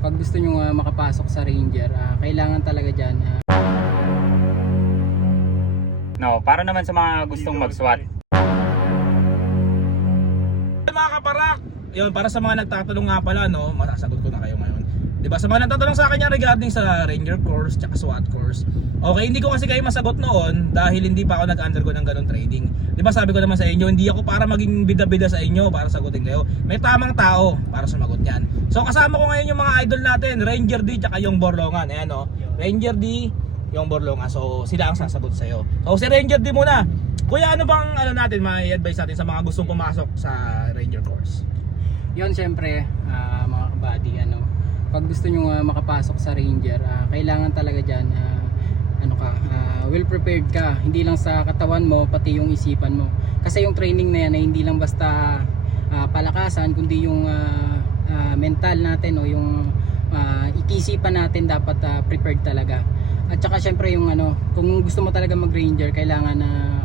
pag gusto nyo makapasok sa Ranger, kailangan talaga dyan No, para naman sa mga gustong mag-SWAT. Mga kaparak, yun, para sa mga nagtatanong nga pala, no, masasagot ko na kayo ngayon. 'Di ba? Sa mga nagtatanong sa akin yan regarding sa Ranger course tsaka SWAT course. Okay, hindi ko kasi kayo masagot noon dahil hindi pa ako nag-undergo ng ganung training. 'Di ba? Sabi ko naman sa inyo, hindi ako para maging bida-bida sa inyo para sagutin kayo. May tamang tao para sumagot niyan. So kasama ko ngayon yung mga idol natin, Ranger D tsaka yung Borlongan. Ayan, no. Ranger D, yung Borlongan. So sila ang sasagot sa iyo. So si Ranger D muna. Kuya, ano bang natin may advice natin sa mga gustong pumasok sa Ranger course? yun. Syempre mga kabady, pag gusto nyo makapasok sa Ranger, kailangan talaga dyan well prepared ka, hindi lang sa katawan mo pati yung isipan mo, kasi yung training na yan ay hindi lang basta palakasan, kundi yung mental natin o yung ikisipan natin dapat prepared talaga. At saka syempre yung kung gusto mo talaga mag Ranger, kailangan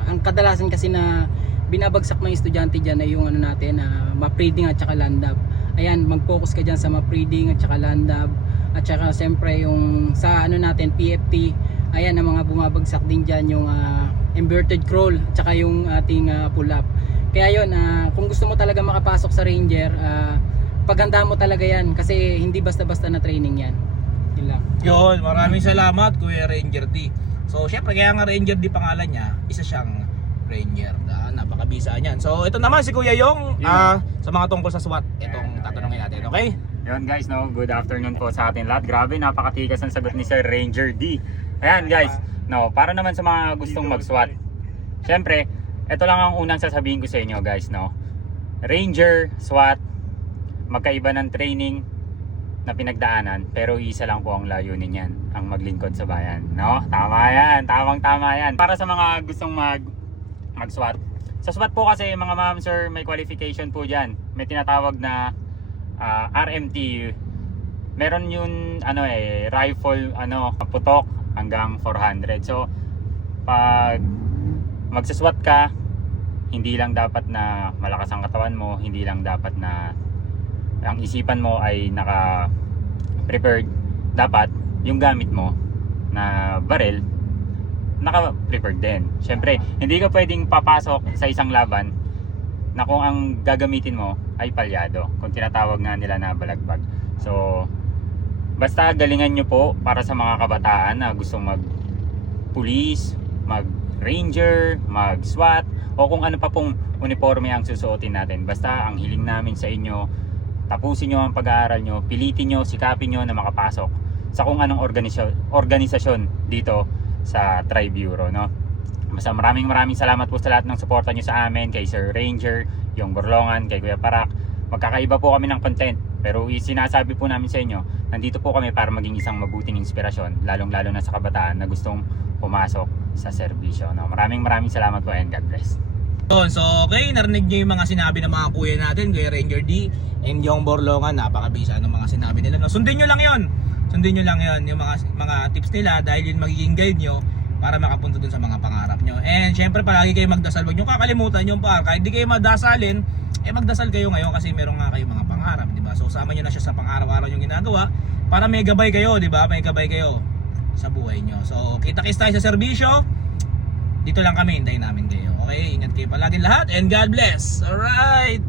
ang kadalasan kasi na binabagsak ng estudyante dyan ay yung natin, map reading at saka land up. Ayan, mag-focus ka dyan sa map reading at saka land up, at saka syempre yung sa natin PFT. Ayan, ang mga bumabagsak din dyan yung inverted crawl at saka yung ating pull up. Kaya yun, kung gusto mo talaga makapasok sa Ranger, paghandaan mo talaga yan, kasi hindi basta-basta na training yan. Yun lang. Yun, maraming salamat Kuya Ranger D. So syempre kaya nga Ranger D pangalan niya, isa siyang Ranger, napakabisa niyan. So ito naman si Kuya Yong, sa mga tungkol sa SWAT, itong tatanungin natin, okay? Yun guys, no, good afternoon po sa atin lahat. Grabe, napakatikas ang sagot ni Sir Ranger D. Ayan guys, no, para naman sa mga gustong mag-SWAT. Siyempre, ito lang ang unang sasabihin ko sa inyo guys, no. Ranger, SWAT, magkaiba ng training na pinagdaanan, pero isa lang po ang layunin yan, ang maglingkod sa bayan, no? Tama yan, tamang-tama yan. Para sa mga gustong mag-SWAT. Sa SWAT po kasi mga ma'am sir, may qualification po dyan. May tinatawag na RMT. Meron yun rifle putok hanggang 400. So pag magsaswat ka, hindi lang dapat na malakas ang katawan mo, hindi lang dapat na ang isipan mo ay naka-prepared. Dapat yung gamit mo na baril naka-prepared din. Syempre, hindi ka pwedeng papasok sa isang laban na kung ang gagamitin mo ay palyado, kung tinatawag nga nila na balagbag. So basta galingan nyo po para sa mga kabataan na gustong mag-police, mag-ranger, mag-SWAT, o kung ano pa pong uniforme ang susuotin natin. Basta ang hiling namin sa inyo, tapusin nyo ang pag-aaral nyo, pilitin nyo, sikapin nyo na makapasok sa kung anong organisasyon dito sa Tri-Bureau, no? Basta maraming salamat po sa lahat ng suporta nyo sa amin, kay Sir Ranger, yung Borlongan, kay Kuya Parak. Magkakaiba po kami ng content, pero sinasabi po namin sa inyo, nandito po kami para maging isang mabuting inspirasyon, lalong-lalo na sa kabataan na gustong pumasok sa serbisyo, no? Maraming salamat po and God bless. So okay, narinig nyo yung mga sinabi ng mga kuya natin, Kuya Ranger D and yung Borlongan. Napakabisa ng mga sinabi nila, no? Sundin nyo lang yon yung mga tips nila, dahil yun magiging guide nyo para makapunta dun sa mga pangarap nyo. And syempre palagi kayo magdasal, wag nyo kakalimutan yung kahit di kayo madasalin, magdasal kayo ngayon kasi meron nga kayo mga pangarap, di ba? So sama nyo na siya sa pang-araw-araw yung ginagawa para may gabay kayo, di ba? May gabay kayo sa buhay nyo. So kita-kits tayo sa serbisyo. Dito lang kami, hintayin namin kayo. Okay, ingat kayo palagi lahat and God bless. Alright.